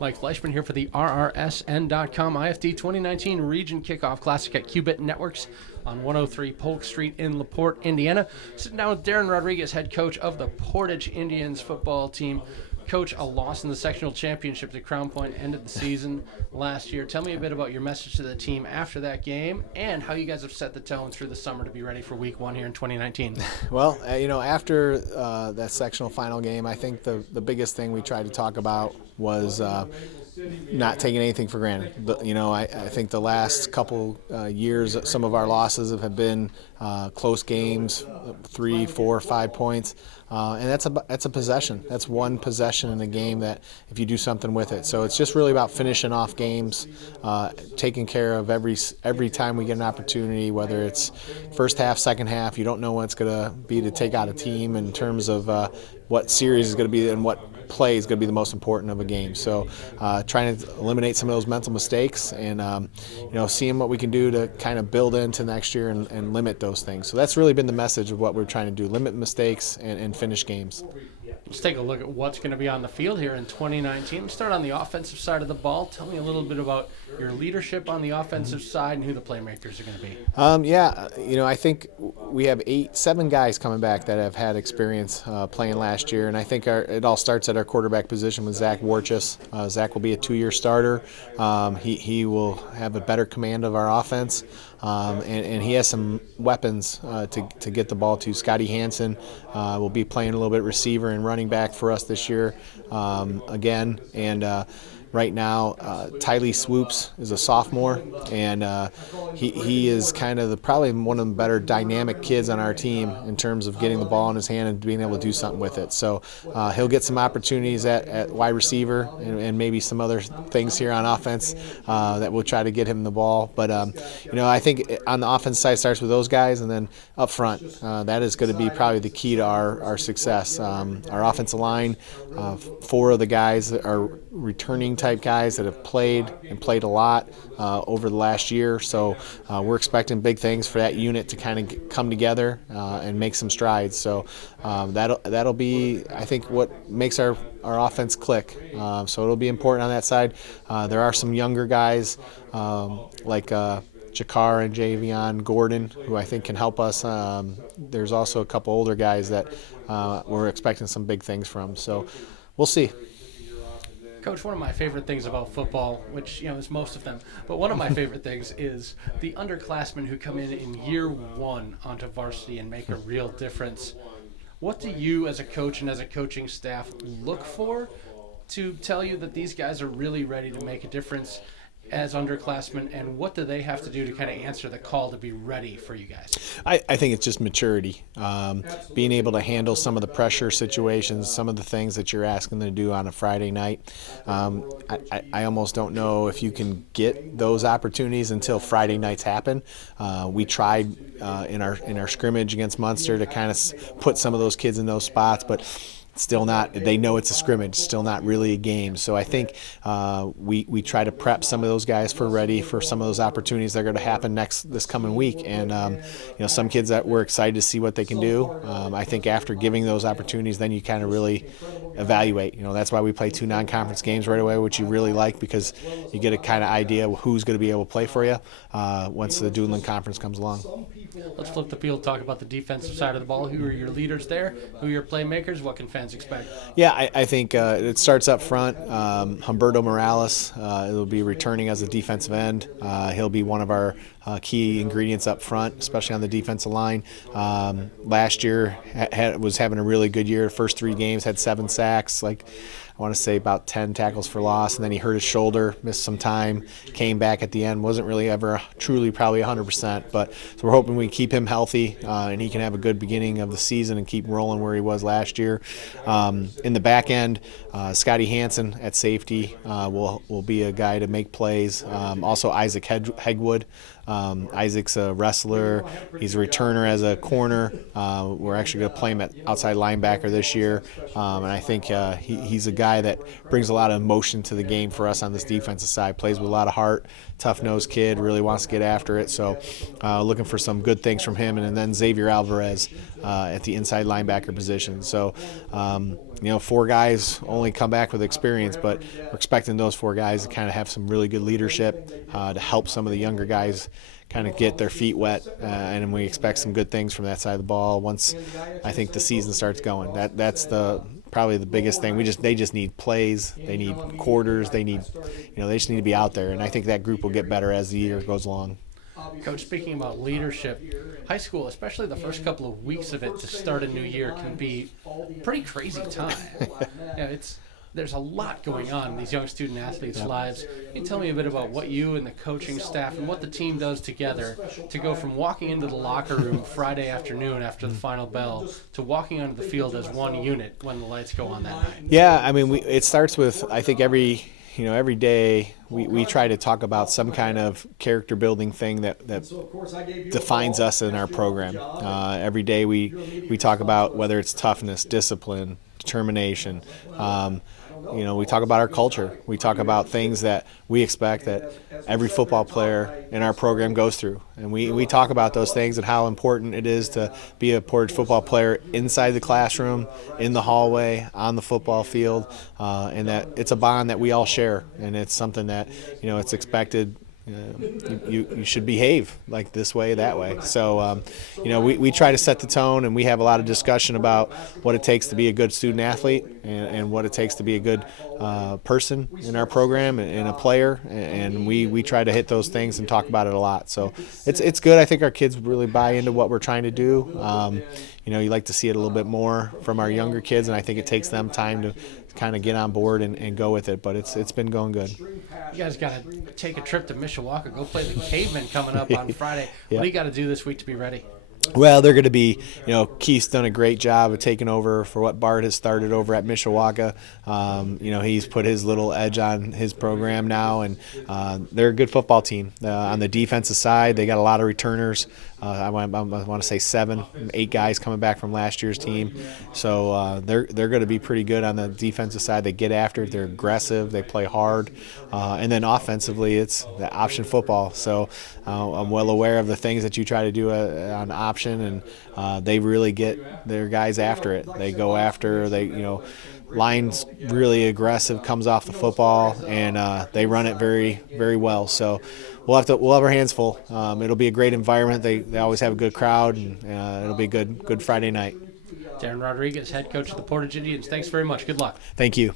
Mike Fleischman here for the RRSN.com IFD 2019 Region Kickoff Classic at Qubit Networks on 103 Polk Street in LaPorte, Indiana. Sitting down with Darren Rodriguez, head coach of the Portage Indians football team. Coach, a loss in the sectional championship to Crown Point ended the season last year. Tell me a bit about your message to the team after that game and how you guys have set the tone through the summer to be ready for week one here in 2019. Well, after that sectional final game, I think the biggest thing we tried to talk about was not taking anything for granted. I think the last couple years, some of our losses have been close games, 3, 4, 5 points, and that's a possession. That's one possession in a game that if you do something with it. So it's just really about finishing off games, taking care of every time we get an opportunity, whether it's first half, second half. You don't know what it's going to be to take out a team in terms of what series is going to be and what play is going to be the most important of a game. So trying to eliminate some of those mental mistakes and seeing what we can do to kind of build into next year and limit those things. So that's really been the message of what we're trying to do: limit mistakes and finish games. Let's take a look at what's going to be on the field here in 2019. Let's start on the offensive side of the ball. Tell me a little bit about your leadership on the offensive side and who the playmakers are going to be. I think we have 7 guys coming back that have had experience playing last year, and I think it all starts at our quarterback position with Zach Warchus. Zach will be a 2-year starter. He will have a better command of our offense, and he has some weapons to get the ball to. Scotty Hansen will be playing a little bit receiver and running back for us this year again, and right now, Tylee Swoops is a sophomore, and he is kind of probably one of the better dynamic kids on our team in terms of getting the ball in his hand and being able to do something with it. So he'll get some opportunities at wide receiver and maybe some other things here on offense that we'll try to get him the ball. But I think on the offense side, it starts with those guys, and then up front, that is going to be probably the key to our success. Our offensive line, 4 of the guys are returning type guys that have played a lot over the last year. So we're expecting big things for that unit to kind of come together and make some strides. So that'll be, I think, what makes our offense click. So it'll be important on that side. There are some younger guys like Jakar and Javion Gordon, who I think can help us. There's also a couple older guys that we're expecting some big things from. So we'll see. Coach, one of my favorite things about football, which is most of them, but one of my favorite things is the underclassmen who come in year one onto varsity and make a real difference. What do you as a coach and as a coaching staff look for to tell you that these guys are really ready to make a difference as underclassmen, and what do they have to do to kind of answer the call to be ready for you guys? I think it's just maturity, being able to handle some of the pressure situations, some of the things that you're asking them to do on a Friday night. I almost don't know if you can get those opportunities until Friday nights happen. We tried in our scrimmage against Munster to kind of put some of those kids in those spots, but still not. They know it's a scrimmage, still not really a game. So I think we try to prep some of those guys ready for some of those opportunities that are going to happen this coming week. And some kids that we're excited to see what they can do. I think after giving those opportunities, then you kind of really evaluate. That's why we play 2 non-conference games right away, which you really like, because you get a kind of idea of who's going to be able to play for you once the Duneland Conference comes along. Let's flip the field, talk about the defensive side of the ball. Who are your leaders there? Who are your playmakers? What can fans expect? Yeah, I think it starts up front. Humberto Morales will be returning as a defensive end. He'll be one of our key ingredients up front, especially on the defensive line. Last year was having a really good year. First 3 games had 7 sacks, I want to say about 10 tackles for loss, and then he hurt his shoulder, missed some time, came back at the end, wasn't really ever truly probably 100%, but so we're hoping we keep him healthy and he can have a good beginning of the season and keep rolling where he was last year. In the back end, Scotty Hansen at safety will be a guy to make plays. Also Isaac Hegwood. Isaac's a wrestler. He's a returner as a corner. We're actually going to play him at outside linebacker this year, and I think he's a guy that brings a lot of emotion to the game for us on this defensive side. Plays with a lot of heart, tough-nosed kid, really wants to get after it. So looking for some good things from him. And then Xavier Alvarez at the inside linebacker position. So 4 guys only come back with experience, but we're expecting those 4 guys to kind of have some really good leadership to help some of the younger guys kind of get their feet wet, and we expect some good things from that side of the ball once I think the season starts going. That's probably the biggest thing. They just need plays, they need quarters, they just need to be out there, and I think that group will get better as the year goes along. Coach, speaking about leadership, high school, especially the first couple of weeks of it to start a new year, can be a pretty crazy time. There's a lot going on in these young student athletes' lives. Can you tell me a bit about what you and the coaching staff and what the team does together to go from walking into the locker room Friday afternoon after the final bell to walking onto the field as one unit when the lights go on that night? Yeah, I mean, it starts with, I think every day we try to talk about some kind of character building thing that defines us in our program. Every day we talk about whether it's toughness, discipline, determination. We talk about our culture. We talk about things that we expect that every football player in our program goes through. And we talk about those things and how important it is to be a Portage football player inside the classroom, in the hallway, on the football field, and that it's a bond that we all share. And it's something that, it's expected. You should behave like this way, that way. So, we try to set the tone, and we have a lot of discussion about what it takes to be a good student athlete and what it takes to be a good person in our program and a player. And we try to hit those things and talk about it a lot. So it's good. I think our kids really buy into what we're trying to do. You like to see it a little bit more from our younger kids, and I think it takes them time to kind of get on board and go with it. But it's been going good. You guys got to take a trip to Mishawaka, go play the Cavemen coming up on Friday. Yeah. What do you got to do this week to be ready? Well, they're going to be, Keith's done a great job of taking over for what Bart has started over at Mishawaka. He's put his little edge on his program now, and they're a good football team. On the defensive side, they got a lot of returners. I want to say 7, 8 guys coming back from last year's team. So they're going to be pretty good on the defensive side. They get after it. They're aggressive. They play hard. And then offensively, it's the option football. So I'm well aware of the things that you try to do on option, and they really get their guys after it. They go after, line's really aggressive, comes off the football, and they run it very, very well. So we'll have our hands full. It'll be a great environment. They always have a good crowd, and it'll be a good Friday night. Darren Rodriguez, head coach of the Portage Indians. Thanks very much. Good luck. Thank you.